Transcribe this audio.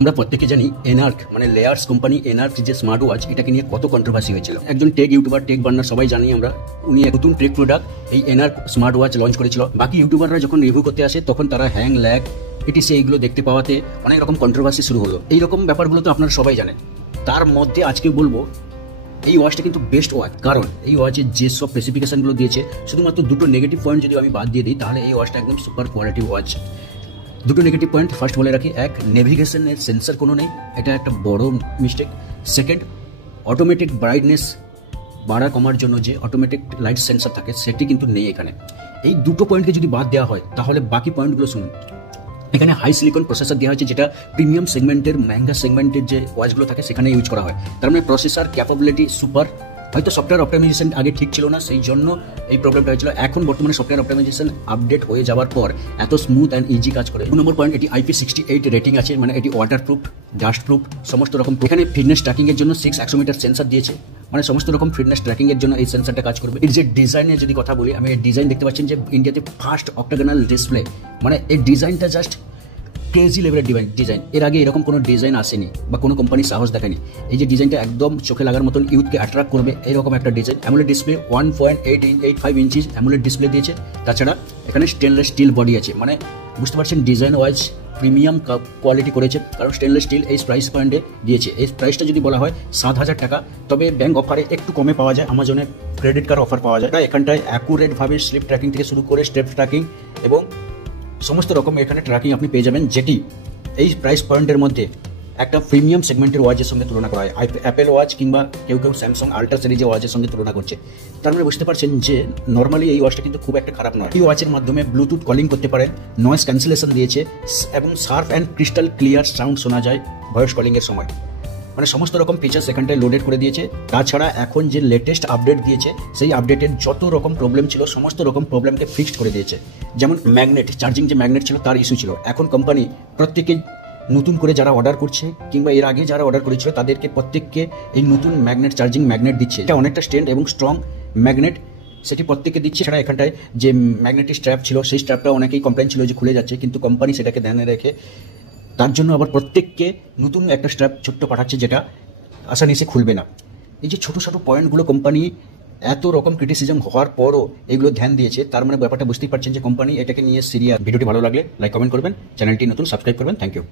আমরা প্রত্যেকে জানি এনার্ক মানে লেয়ার্স কোম্পানি এনার্ক যে স্মার্ট ওয়াচ এটাকে নিয়ে কত কন্ট্রোভার্সি হয়েছিল। একজন টেক ইউটিউবার টেক বার্নার সবাই জানি আমরা, উনি এক নতুন টেক প্রোডাক্ট এই এনার্ক স্মার্ট ওয়াচ লঞ্চ করেছিল। বাকি ইউটিউবাররা যখন রিভিউ করতে আসে তখন তারা হ্যাং ল্যাগ এটিসি এইগুলো দেখতে পাওয়াতে অনেক রকম কন্ট্রোভার্সি শুরু হলো। এইরকম ব্যাপারগুলো তো আপনারা সবাই জানেন। তার মধ্যে আজকে বলবো এই ওয়াচটা কিন্তু বেস্ট ওয়াচ, কারণ এই ওয়াচের যেসব স্পেসিফিকেশনগুলো দিয়েছে শুধুমাত্র দুটো নেগেটিভ পয়েন্ট যদি আমি বাদ দিয়ে দিই তাহলে এই ওয়াচটা একদম সুপার কোয়ালিটি ওয়াচ। দুটো নেগেটিভ পয়েন্ট ফার্স্ট বলে রাখি, এক, নেভিগেশনের সেন্সার কোনো নেই, এটা একটা বড় মিস্টেক। সেকেন্ড, অটোমেটিক ব্রাইটনেস বাড়া কমার জন্য যে অটোমেটিক লাইট সেন্সার থাকে সেটি কিন্তু নেই এখানে। এই দুটো পয়েন্টকে যদি বাদ দেওয়া হয় তাহলে বাকি পয়েন্টগুলো শুনুন। এখানে হাই সিলিকন প্রসেসর দেওয়া হয়েছে, যেটা প্রিমিয়াম সেগমেন্টের মেঙ্গা সেগমেন্টের যে ওয়াচগুলো থাকে সেখানে ইউজ করা হয়। তার মানে প্রসেসর ক্যাপাবিলিটি সুপার। হয়তো সফটওয়্যার অপটিমাইজেশন আগে ঠিক ছিল না, সেই জন্য এই প্রবলেমটা হয়েছিল। এখন বর্তমানে সফটওয়্যার অপটিমাইজেশন আপডেট হয়ে যাওয়ার পর এত স্মুথ অ্যান্ড ইজি কাজ করে। 2 নম্বর পয়েন্ট, এটি IP68 রেটিং আছে, মানে এটি ওয়াটার প্রুফ, ডাস্ট প্রুফ, সমস্ত রকম। এখানে ফিটনেস ট্র্যাকিং এর জন্য 6 অ্যাক্সোমিটার সেন্সার দিয়েছে, মানে সমস্ত রকম ফিটনেস ট্র্যাকিং এর জন্য এই সেন্সারটা কাজ করবে। এর যে ডিজাইনের যদি কথা বলি, আমি এই ডিজাইন দেখতে পাচ্ছেন যে ইন্ডিয়াতে ফার্স্ট অক্টাগোনাল ডিসপ্লে, মানে এই ডিজাইনটা জাস্ট ক্রেজি লেভেলের ডিজাইন। এর আগে এরকম কোনো ডিজাইন আসেনি বা কোনো কোম্পানি সাহস দেখায়নি। এই যে ডিজাইনটা একদম চোখে লাগার মতন ইউথকে অ্যাট্রাক্ট করবে এরকম একটা design. AMOLED display 1.85 inches AMOLED display দিয়েছে। তাছাড়া এখানে স্টেনলেস স্টিল বডি আছে, মানে বুঝতে পারছেন ডিজাইন ওয়াইজ প্রিমিয়াম কোয়ালিটি করেছে, কারণ স্টেনলেস স্টিল এই প্রাইস পয়েন্টে দিয়েছে। এই প্রাইসটা যদি বলা হয় 7,000 টাকা, তবে ব্যাংক অফারে একটু কমে পাওয়া যায়, আমাজনে ক্রেডিট কার্ড অফার পাওয়া যায়। এখানটায় অ্যাকুরেটভাবে স্লিপ ট্র্যাকিং থেকে শুরু করে স্টেপ ট্র্যাকিং এবং সমস্ত রকম এখানে ট্র্যাকিং আপনি পেয়ে যাবেন, যেটি এই প্রাইস পয়েন্টের মধ্যে একটা প্রিমিয়াম সেগমেন্টের ওয়াচের সঙ্গে তুলনা করা হয়। অ্যাপেল ওয়াচ কিংবা কেউ স্যামসাং আল্ট্রা সিরিজের ওয়াচের সঙ্গে তুলনা করছে। তার মানে বুঝতে পারছেন যে নর্মালি এই ওয়াচটা কিন্তু খুব একটা খারাপ নয়। এই ওয়াচের মাধ্যমে ব্লুটুথ কলিং করতে পারেন, নয়েজ ক্যান্সেলেশন দিয়েছে এবং sharp and crystal clear sound শোনা যায় ভয়েস কলিংয়ের সময়, মানে সমস্ত রকম ফিচার্স এখানটায় লোডেড করে দিয়েছে। তাছাড়া এখন যে লেটেস্ট আপডেট দিয়েছে সেই আপডেটের যত রকম প্রবলেম ছিল সমস্ত রকম প্রবলেমকে ফিক্সড করে দিয়েছে। যেমন ম্যাগনেট চার্জিং যে ম্যাগনেট ছিল তার ইস্যু ছিল, এখন কোম্পানি প্রত্যেকে নতুন করে যারা অর্ডার করছে কিংবা এর আগে যারা অর্ডার করেছিল তাদেরকে প্রত্যেককে এই নতুন ম্যাগনেট চার্জিং ম্যাগনেট দিচ্ছে। এটা অনেকটা স্ট্রেন্থ এবং স্ট্রং ম্যাগনেট, সেটি প্রত্যেককে দিচ্ছে। ছাড়া এখানটায় যে ম্যাগনেটিক স্ট্র্যাপ ছিল সেই স্ট্র্যাপটা অনেকেই কমপ্লেন ছিল যে খুলে যাচ্ছে, কিন্তু কোম্পানি সেটাকে ধ্যানে রেখে তার জন্য আবার প্রত্যেককে নতুন একটা স্ট্র্যাপ ছোট্ট পাঠাচ্ছে, যেটা আসানিসে খুলবে না। এই যে ছোটো ছোটো পয়েন্টগুলো কোম্পানি এত রকম ক্রিটিসিজম হওয়ার পরও এগুলো ধ্যান দিয়েছে, তার মানে ব্যাপারটা বুঝতেই পারছেন যে কোম্পানি এটাকে নিয়ে সিরিয়াস। ভিডিওটি ভালো লাগলে লাইক কমেন্ট করবেন, চ্যানেলটি নতুন সাবস্ক্রাইব করবেন। Thank you.